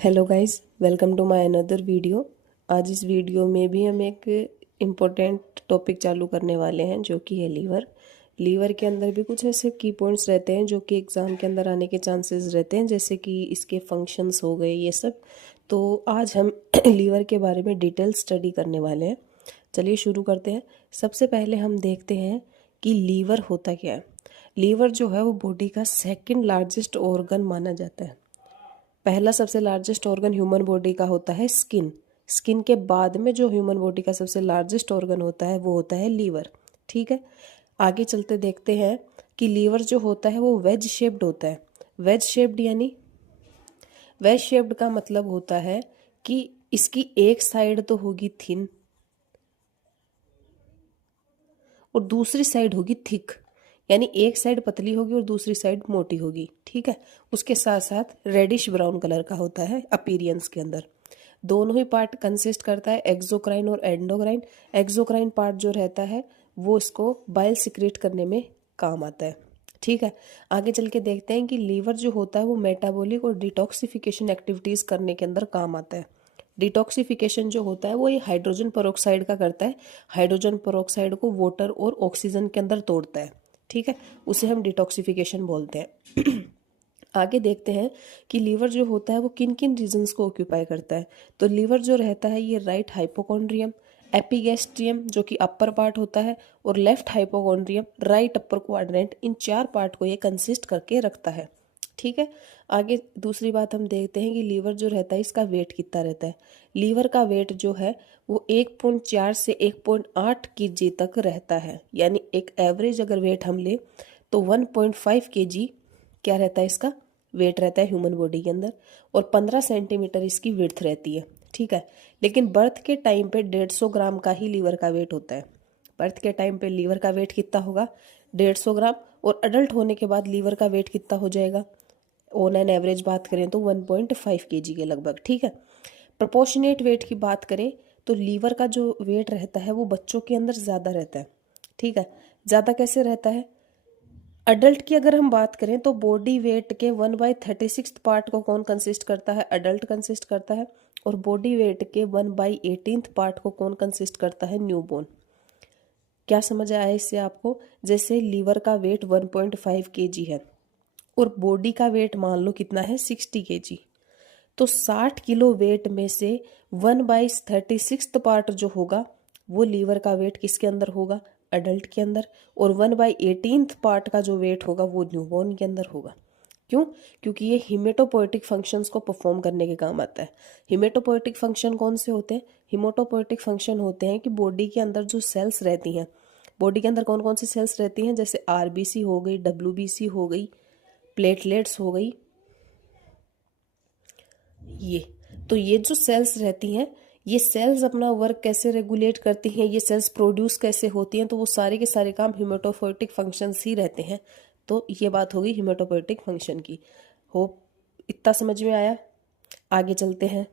Hello guys, welcome to my another video. आज इस video में भी हम एक इम्पोर्टेंट टॉपिक चालू करने वाले हैं जो कि है लीवर। लीवर के अंदर भी कुछ ऐसे की पॉइंट्स रहते हैं जो कि एग्ज़ाम के अंदर आने के चांसेस रहते हैं, जैसे कि इसके फंक्शंस हो गए ये सब। तो आज हम लीवर के बारे में डिटेल स्टडी करने वाले हैं। चलिए शुरू करते हैं। सबसे पहले हम देखते हैं कि लीवर होता क्या है। लीवर जो है वो बॉडी का सेकंड लार्जेस्ट ऑर्गन माना जाता है। पहला सबसे लार्जेस्ट ऑर्गन ह्यूमन बॉडी का होता है स्किन। स्किन के बाद में जो ह्यूमन बॉडी का सबसे लार्जेस्ट ऑर्गन होता है वो होता है लीवर। ठीक है, आगे चलते देखते हैं कि लीवर जो होता है वो वेज शेप्ड होता है। वेज शेप्ड यानी वेज शेप्ड का मतलब होता है कि इसकी एक साइड तो होगी थिन और दूसरी साइड होगी थिक, यानी एक साइड पतली होगी और दूसरी साइड मोटी होगी। ठीक है, उसके साथ साथ रेडिश ब्राउन कलर का होता है अपीरियंस के अंदर। दोनों ही पार्ट कंसिस्ट करता है एक्सोक्राइन और एंडोक्राइन। एक्सोक्राइन पार्ट जो रहता है वो इसको बाइल सिक्रेट करने में काम आता है। ठीक है, आगे चल के देखते हैं कि लीवर जो होता है वो मेटाबॉलिक और डिटॉक्सिफिकेशन एक्टिविटीज़ करने के अंदर काम आता है। डिटॉक्सिफिकेशन जो होता है वो ये हाइड्रोजन पेरोक्साइड का करता है। हाइड्रोजन पेरोक्साइड को वाटर और ऑक्सीजन के अंदर तोड़ता है। ठीक है, उसे हम डिटॉक्सिफिकेशन बोलते हैं। आगे देखते हैं कि लीवर जो होता है वो किन किन रीजन्स को ऑक्यूपाई करता है। तो लीवर जो रहता है ये राइट हाइपोकॉन्ड्रियम, एपिगैस्ट्रियम जो कि अपर पार्ट होता है, और left hypochondrium, right upper quadrant, इन चार पार्ट को ये कंसिस्ट करके रखता है। ठीक है, आगे दूसरी बात हम देखते हैं कि लीवर जो रहता है इसका वेट कितना रहता है। लीवर का वेट जो है वो 1.4 से 1.8 केजी तक रहता है, यानी एक एवरेज अगर वेट हम ले तो 1.5 केजी क्या रहता है, इसका वेट रहता है ह्यूमन बॉडी के अंदर, और 15 सेंटीमीटर इसकी विड्थ रहती है। ठीक है, लेकिन बर्थ के टाइम पे 150 ग्राम का ही लीवर का वेट होता है। बर्थ के टाइम पे लीवर का वेट कितना होगा, 150 ग्राम, और अडल्ट होने के बाद लीवर का वेट कितना हो जाएगा, ऑन एन एवरेज बात करें तो 1.5 केजी के लगभग। ठीक है, प्रोपोर्शनेट वेट की बात करें तो लीवर का जो वेट रहता है वो बच्चों के अंदर ज़्यादा रहता है। ठीक है, ज़्यादा कैसे रहता है, अडल्ट की अगर हम बात करें तो बॉडी वेट के 1/36 पार्ट को कौन कंसिस्ट करता है, अडल्ट कंसिस्ट करता है, और बॉडी वेट के 1/18 पार्ट को कौन कंसिस्ट करता है, न्यूबॉर्न। क्या समझ आया इससे आपको, जैसे लीवर का वेट 1.5 केजी है और बॉडी का वेट मान लो कितना है, 60 केजी, तो 60 किलो वेट में से 1/36 पार्ट जो होगा वो लीवर का वेट किसके अंदर होगा, अडल्ट के अंदर, और 1/18 पार्ट का जो वेट होगा वो न्यूबॉर्न के अंदर होगा। क्यों, क्योंकि ये हिमेटोपोएटिक फंक्शंस को परफॉर्म करने के काम आता है। हिमेटोपोएटिक फंक्शन कौन से होते हैं, हिमेटोपोएटिक फंक्शन होते हैं कि बॉडी के अंदर जो सेल्स रहती हैं, बॉडी के अंदर कौन कौन सी सेल्स रहती हैं, जैसे आरबीसी हो गई, डब्ल्यूबीसी हो गई, प्लेटलेट्स हो गई, ये तो ये जो सेल्स रहती हैं, ये सेल्स अपना वर्क कैसे रेगुलेट करती हैं, ये सेल्स प्रोड्यूस कैसे होती हैं, तो वो सारे के सारे काम हिमेटोपोएटिक फंक्शंस ही रहते हैं। तो ये बात होगी हिमेटोपोएटिक फंक्शन की। होप इतना समझ में आया। आगे चलते हैं।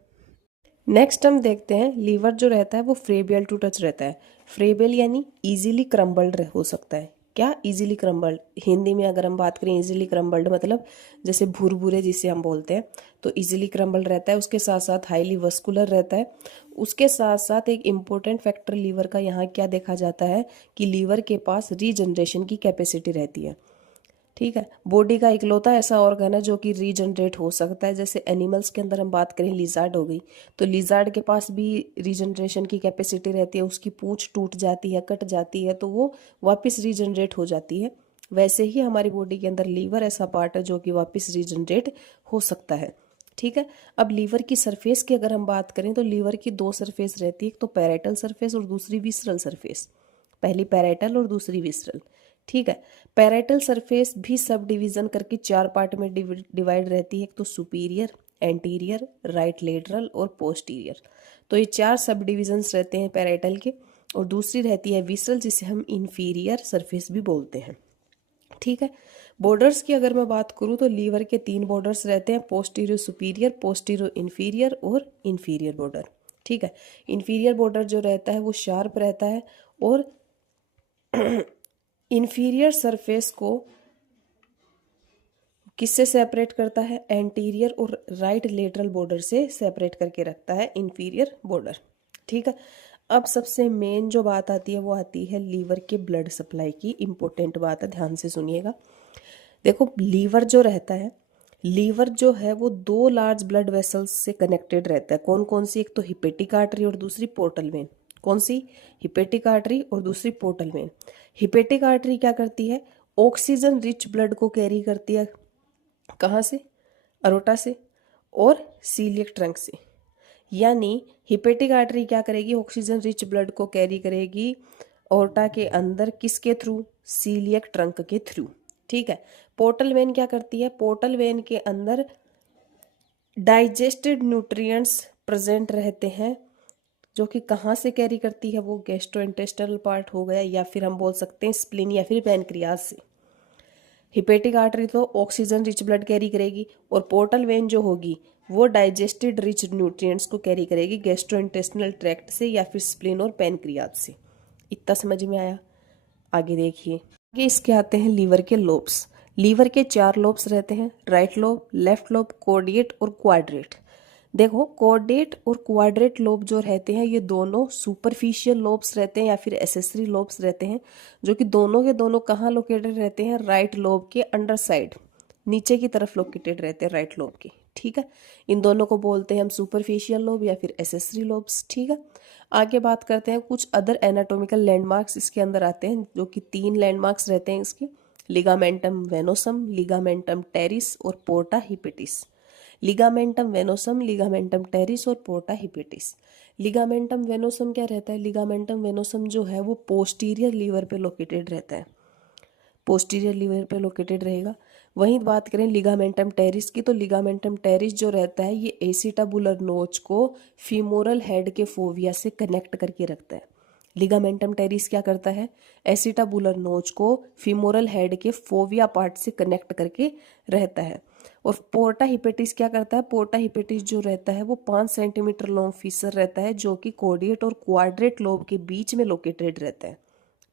नेक्स्ट हम देखते हैं लीवर जो रहता है वो फ्रेबियल टू टच रहता है। फ्रेबियल यानी इजीली क्रम्बल्ड हो सकता है। क्या, इजीली क्रम्बल्ड, हिंदी में अगर हम बात करें इजीली क्रम्बल्ड मतलब जैसे भूरभूरे जिसे हम बोलते हैं, तो इजीली क्रम्बल्ड रहता है। उसके साथ साथ हाईली वस्कुलर रहता है। उसके साथ साथ एक इम्पोर्टेंट फैक्टर लीवर का यहाँ क्या देखा जाता है कि लीवर के पास रीजनरेशन की कैपेसिटी रहती है। ठीक है, बॉडी का इकलौता ऐसा ऑर्गन है जो कि रीजनरेट हो सकता है। जैसे एनिमल्स के अंदर हम बात करें, लिजार्ड हो गई, तो लिजार्ड के पास भी रीजनरेशन की कैपेसिटी रहती है। उसकी पूंछ टूट जाती है, कट जाती है, तो वो वापस रीजनरेट हो जाती है। वैसे ही हमारी बॉडी के अंदर लीवर ऐसा पार्ट है जो कि वापस रीजनरेट हो सकता है। ठीक है, अब लीवर की सरफेस की अगर हम बात करें तो लीवर की दो सरफेस रहती है, एक तो पैराइटल सरफेस और दूसरी विसरल सरफेस। पहली पैराइटल और दूसरी विसरल। ठीक है, पैराइटल सरफेस भी सब डिवीजन करके चार पार्ट में डिवाइड रहती है, एक तो सुपीरियर, एंटीरियर, राइट लेटरल और पोस्टीरियर। तो ये चार सब डिविजन्स रहते हैं पैराइटल के, और दूसरी रहती है विसरल जिसे हम इंफीरियर सरफेस भी बोलते हैं। ठीक है, बॉर्डर्स की अगर मैं बात करूँ तो लीवर के 3 बॉर्डर्स रहते हैं, पोस्टीरियर सुपीरियर, पोस्टीरियर इंफीरियर और इंफीरियर बॉर्डर। ठीक है, इंफीरियर बॉर्डर जो रहता है वो शार्प रहता है, और इंफीरियर सरफेस को किससे सेपरेट करता है? एंटीरियर और राइट लेटरल बॉर्डर से सेपरेट करके रखता है इंफीरियर बॉर्डर। ठीक है। अब सबसे मेन जो बात आती है वो आती है लीवर के ब्लड सप्लाई की। इंपॉर्टेंट बात है, ध्यान से सुनिएगा। देखो लीवर जो रहता है, लीवर जो है वो दो लार्ज ब्लड वेसल्स से कनेक्टेड रहता है। कौन कौन सी? एक तो हिपेटिक आर्टरी और दूसरी पोर्टल वेन। कौन सी? हिपेटिक आर्टरी और दूसरी पोर्टल वेन। हिपेटिक आर्टरी क्या करती है? ऑक्सीजन रिच ब्लड को कैरी करती है। कहाँ से? अरोटा से और सीलियक ट्रंक से। यानी हिपेटिक आर्टरी क्या करेगी? ऑक्सीजन रिच ब्लड को कैरी करेगी ओर्टा के अंदर, किसके थ्रू? सीलियक ट्रंक के थ्रू। ठीक है। पोर्टल वेन क्या करती है? पोर्टल वेन के अंदर डाइजेस्टेड न्यूट्रिएंट्स प्रेजेंट रहते हैं, जो कि कहाँ से कैरी करती है? वो गैस्ट्रोइंटेस्टाइनल पार्ट हो गया, या फिर हम बोल सकते हैं स्प्लीन या फिर पैनक्रियाज से। हिपेटिक आर्टरी तो ऑक्सीजन रिच ब्लड कैरी करेगी, और पोर्टल वेन जो होगी वो डाइजेस्टेड रिच न्यूट्रिएंट्स को कैरी करेगी गैस्ट्रोइंटेस्टिनल ट्रैक्ट से या फिर स्प्लीन और पैनक्रियाज से। इतना समझ में आया? आगे देखिए। आगे इसके आते हैं लीवर के लोब्स। लीवर के 4 लोब्स रहते हैं, राइट लोब, लेफ्ट लोब, कोर्डिएट और क्वाड्रेट। देखो कोर्डेट और क्वाड्रेट लोब जो रहते हैं ये दोनों सुपरफिशियल लोब्स रहते हैं या फिर एसेसरी लोब्स रहते हैं, जो कि दोनों के दोनों कहाँ लोकेटेड रहते हैं? राइट लोब के अंडर साइड, नीचे की तरफ लोकेटेड रहते हैं राइट लोब के। ठीक है। इन दोनों को बोलते हैं हम सुपरफिशियल लोब या फिर एसेसरी लोब्स। ठीक है। आगे बात करते हैं कुछ अदर एनाटॉमिकल लैंडमार्क्स इसके अंदर आते हैं, जो कि 3 लैंडमार्क्स रहते हैं इसके। लिगामेंटम वेनोसम, लिगामेंटम टेरिस और पोर्टा हिपेटिस। लिगामेंटम वेनोसम, लिगामेंटम टेरिस और पोर्टा हिपेटिस। लिगामेंटम वेनोसम क्या रहता है? लिगामेंटम वेनोसम जो है वो पोस्टीरियर लीवर पे लोकेटेड रहता है, पोस्टीरियर लीवर पे लोकेटेड रहेगा। वहीं बात करें लिगामेंटम टेरिस की, तो लिगामेंटम टेरिस जो रहता है ये एसिटाबुलर नोच को फीमोरल हेड के फोविया से कनेक्ट करके रखता है। लिगामेंटम टेरिस क्या करता है? एसिटाबुलर नोच को फीमोरल हेड के फोविया पार्ट से कनेक्ट करके रहता है। और पोर्टा हिपेटिस क्या करता है? पोर्टा हिपेटिस जो रहता है वो 5 सेंटीमीटर लॉन्ग फीसर रहता है, जो कि कोर्डिएट और क्वाड्रेट लोब के बीच में लोकेटेड रहता है।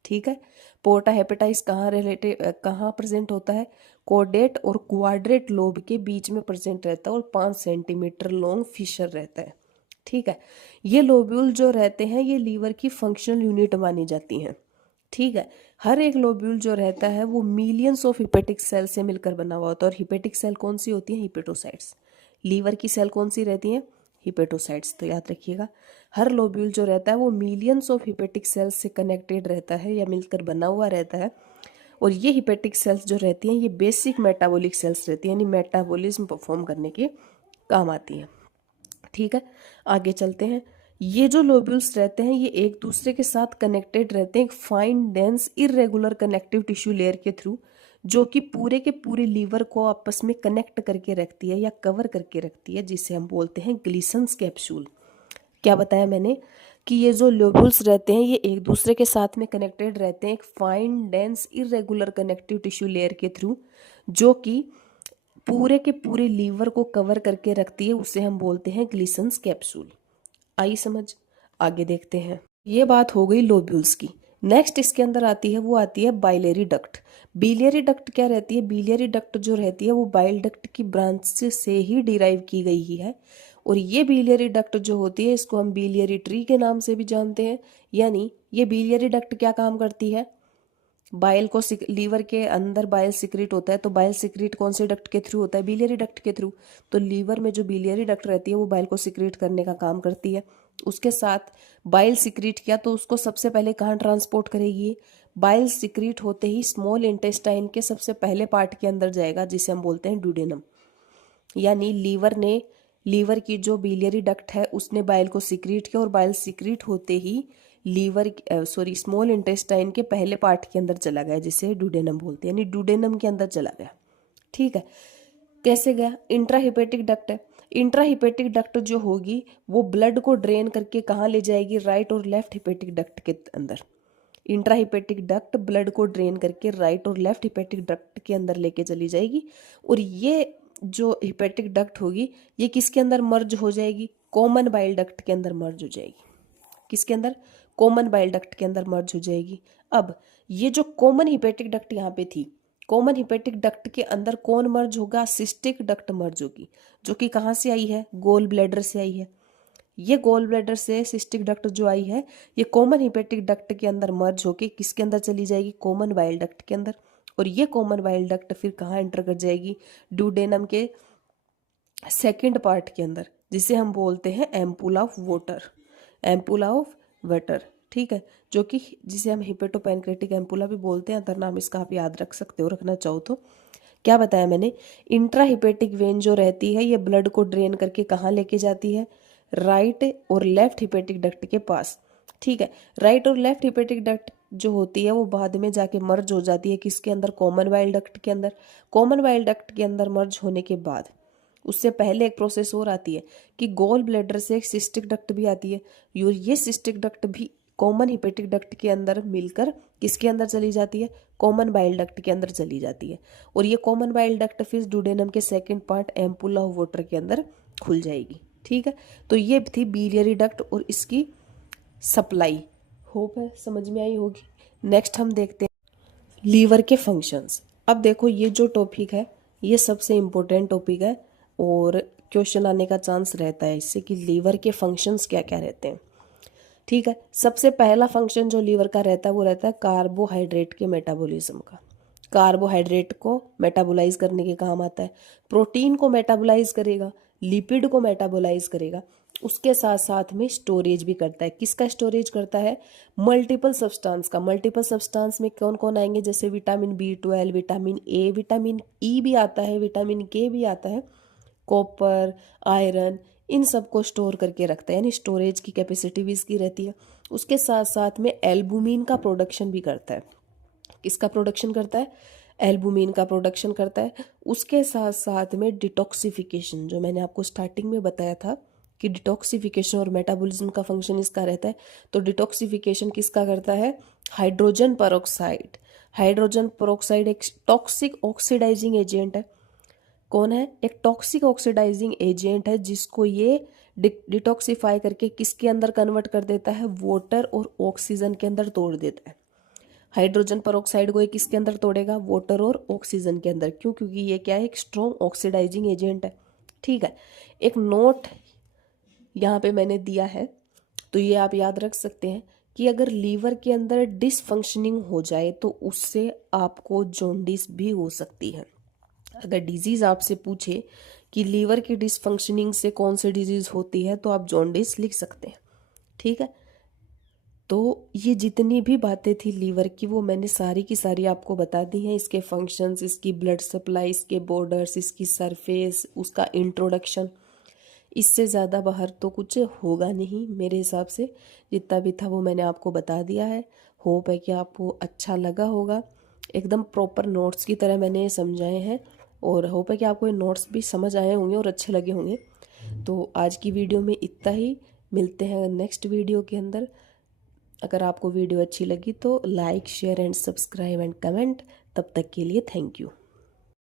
ठीक है। पोर्टा हेपेटाइटिस कहाँ प्रेजेंट होता है? कोर्डेट और क्वाड्रेट लोब के बीच में प्रेजेंट रहता है और 5 सेंटीमीटर लॉन्ग फिशर रहता है। ठीक है। ये लोब्यूल जो रहते हैं ये लीवर की फंक्शनल यूनिट मानी जाती हैं। ठीक है। हर एक लोब्यूल जो रहता है वो मिलियंस ऑफ हिपेटिक सेल से मिलकर बना हुआ होता है। और हिपेटिक सेल कौन सी होती है? हिपेटोसाइट्स। लीवर की सेल कौन सी रहती है? हिपेटोसाइट्स। तो याद रखिएगा, हर लोब्यूल जो रहता है वो मिलियंस ऑफ हिपेटिक सेल्स से कनेक्टेड रहता है या मिलकर बना हुआ रहता है। और ये हिपेटिक सेल्स जो रहती हैं ये बेसिक मेटाबॉलिक सेल्स रहती हैं, यानी मेटाबॉलिज्म परफॉर्म करने के काम आती हैं। ठीक है। आगे चलते हैं। ये जो लोब्यूल्स रहते हैं ये एक दूसरे के साथ कनेक्टेड रहते हैं एक fine dense irregular connective tissue layer के थ्रू, जो कि पूरे के पूरे लीवर को आपस में कनेक्ट करके रखती है या कवर करके रखती है, जिसे हम बोलते हैं ग्लिसन्स कैप्सूल। क्या बताया मैंने कि ये जो लोब्यूल्स रहते हैं ये एक दूसरे के साथ में कनेक्टेड रहते हैं एक fine dense irregular connective tissue layer के थ्रू, जो कि पूरे के पूरे लीवर को कवर करके रखती है, उसे हम बोलते हैं ग्लिसन्स कैप्सूल। आई समझ? आगे देखते हैं। ये बात हो गई लोब्यूल्स की। नेक्स्ट इसके अंदर आती है वो आती है बाइलेरी डक्ट। बिलियरी डक्ट क्या रहती है? बिलियरी डक्ट जो रहती है वो बाइल डक्ट की ब्रांच से ही डिराइव की गई ही है। और ये बिलियरी डक्ट जो होती है इसको हम बिलियरी ट्री के नाम से भी जानते हैं। यानी ये बिलियरी डक्ट क्या काम करती है? बाइल को लीवर के अंदर बाइल सिक्रीट होता है, तो बाइल सिक्रीट कौन से डक्ट के थ्रू होता है? बिलियरी डक्ट के थ्रू। तो लीवर में जो बिलियरी डक्ट रहती है वो बाइल को सिक्रीट करने का काम करती है। उसके साथ बाइल सिक्रीट किया तो उसको सबसे पहले कहाँ ट्रांसपोर्ट करेगी? बाइल सिक्रीट होते ही स्मॉल इंटेस्टाइन के सबसे पहले पार्ट के अंदर जाएगा, जिसे हम बोलते हैं ड्यूडेनम। यानी लीवर की जो बिलियरी डक्ट है उसने बाइल को सिक्रीट किया और बाइल सिक्रीट होते ही स्मॉल इंटेस्टाइन के पहले पार्ट के अंदर चला गया, जिसे ड्यूडेनम बोलते हैं, यानी ड्यूडेनम के अंदर चला गया। ठीक है। कैसे गया? इंट्राहिपेटिक डक्ट है। इंट्राहिपेटिक डक्ट जो होगी वो ब्लड को ड्रेन करके कहाँ ले जाएगी? राइट और लेफ्ट हिपेटिक डक्ट के अंदर। इंट्राहिपेटिक डक्ट ब्लड को ड्रेन करके राइट और लेफ्ट हिपेटिक डक्ट के अंदर लेके चली जाएगी। और ये जो हिपेटिक डक्ट होगी ये किसके अंदर मर्ज हो जाएगी? कॉमन बाइल डक्ट के अंदर मर्ज हो जाएगी। किसके अंदर? कॉमन बाइल डक्ट के अंदर मर्ज हो जाएगी। अब ये जो कॉमन हिपेटिक डक्ट यहाँ पे थी, कॉमन हिपेटिक डक्ट के अंदर कौन मर्ज होगा? सिस्टिक डक्ट मर्ज होगी, जो कि कहाँ से आई है? गोल ब्लैडर से आई है। ये गोल ब्लैडर से सिस्टिक डक्ट जो आई है, ये कॉमन हिपेटिक डक्ट के अंदर मर्ज होके किसके अंदर चली जाएगी? कॉमन बाइल डक्ट के अंदर। और ये कॉमन बाइल डक्ट फिर कहाँ एंटर कर जाएगी? ड्यूडेनम के सेकेंड पार्ट के अंदर, जिसे हम बोलते हैं ampulla of water, ampulla of water, ठीक है, जो कि जिसे हम हिपेटोपैनक्रेटिक एम्पुला भी बोलते हैं। अदर नाम इसका आप याद रख सकते हो, रखना चाहो तो। क्या बताया मैंने? इंट्रा हिपेटिक वेन जो रहती है, ये ब्लड को ड्रेन करके कहाँ लेके जाती है? राइट और लेफ्ट हिपेटिक डक्ट के पास, ठीक है। राइट और लेफ्ट हिपेटिक डक्ट जो होती है वो बाद में जाके मर्ज हो जाती है किसके अंदर? कॉमन बाइल डक्ट के अंदर। कॉमन बाइल डक्ट के अंदर मर्ज होने के बाद उससे पहले एक प्रोसेस और आती है कि गोल ब्लैडर से एक सिस्टिक डक्ट भी आती है। ये सिस्टिक डक्ट भी कॉमन हिपेटिक डक्ट के अंदर मिलकर किसके अंदर चली जाती है? कॉमन बाइल डक्ट के अंदर चली जाती है। और ये कॉमन बाइल डक्ट फिर ड्यूडेनम के second part ampulla of water के अंदर खुल जाएगी, ठीक है। तो ये थी बिलियरी डक्ट और इसकी सप्लाई। होप है समझ में आई होगी। नेक्स्ट हम देखते हैं लीवर के फंक्शंस। अब देखो ये जो टॉपिक है ये सबसे इम्पोर्टेंट टॉपिक है और क्वेश्चन आने का चांस रहता है इससे कि लीवर के फंक्शंस क्या क्या रहते हैं, ठीक है। सबसे पहला फंक्शन जो लीवर का रहता है वो रहता है कार्बोहाइड्रेट के मेटाबॉलिज्म का। कार्बोहाइड्रेट को मेटाबोलाइज करने के काम आता है, प्रोटीन को मेटाबोलाइज करेगा, लिपिड को मेटाबोलाइज करेगा, उसके साथ साथ में स्टोरेज भी करता है। किसका स्टोरेज करता है? मल्टीपल सब्सटेंस का। मल्टीपल सब्सटेंस में कौन कौन आएंगे? जैसे vitamin B12, vitamin A, vitamin E भी आता है, विटामिन के भी आता है, कॉपर, आयरन, इन सब को स्टोर करके रखता है, यानी स्टोरेज की कैपेसिटी भी इसकी रहती है। उसके साथ साथ में एल्बुमिन का प्रोडक्शन भी करता है। किसका प्रोडक्शन करता है? एल्बुमिन का प्रोडक्शन करता है। उसके साथ साथ में डिटॉक्सिफिकेशन, जो मैंने आपको स्टार्टिंग में बताया था कि डिटॉक्सिफिकेशन और मेटाबॉलिज्म का फंक्शन इसका रहता है। तो डिटॉक्सिफिकेशन किसका करता है? Hydrogen peroxide. हाइड्रोजन परऑक्साइड एक टॉक्सिक ऑक्सीडाइजिंग एजेंट है। कौन है? एक टॉक्सिक ऑक्सीडाइजिंग एजेंट है जिसको ये डिटॉक्सिफाई करके किसके अंदर कन्वर्ट कर देता है? वाटर और ऑक्सीजन के अंदर तोड़ देता है। हाइड्रोजन परऑक्साइड को ये किसके अंदर तोड़ेगा? वाटर और ऑक्सीजन के अंदर। क्यों? क्योंकि ये क्या है? एक स्ट्रॉन्ग ऑक्सीडाइजिंग एजेंट है, ठीक है। एक नोट यहाँ पे मैंने दिया है, तो ये आप याद रख सकते हैं कि अगर लीवर के अंदर डिसफंक्शनिंग हो जाए तो उससे आपको जॉन्डिस भी हो सकती है। अगर डिजीज आपसे पूछे कि लीवर की डिसफंक्शनिंग से कौन सी डिजीज होती है, तो आप जॉन्डिस लिख सकते हैं, ठीक है। तो ये जितनी भी बातें थी लीवर की वो मैंने सारी की सारी आपको बता दी हैं। इसके फंक्शंस, इसकी ब्लड सप्लाई, इसके बॉर्डर्स, इसकी सरफेस, उसका इंट्रोडक्शन। इससे ज़्यादा बाहर तो कुछ होगा नहीं मेरे हिसाब से। जितना भी था वो मैंने आपको बता दिया है। होप है कि आपको अच्छा लगा होगा। एकदम प्रॉपर नोट्स की तरह मैंने समझाए हैं और होप है कि आपको ये नोट्स भी समझ आए होंगे और अच्छे लगे होंगे। तो आज की वीडियो में इतना ही। मिलते हैं नेक्स्ट वीडियो के अंदर। अगर आपको वीडियो अच्छी लगी तो like, share and subscribe and comment. तब तक के लिए थैंक यू।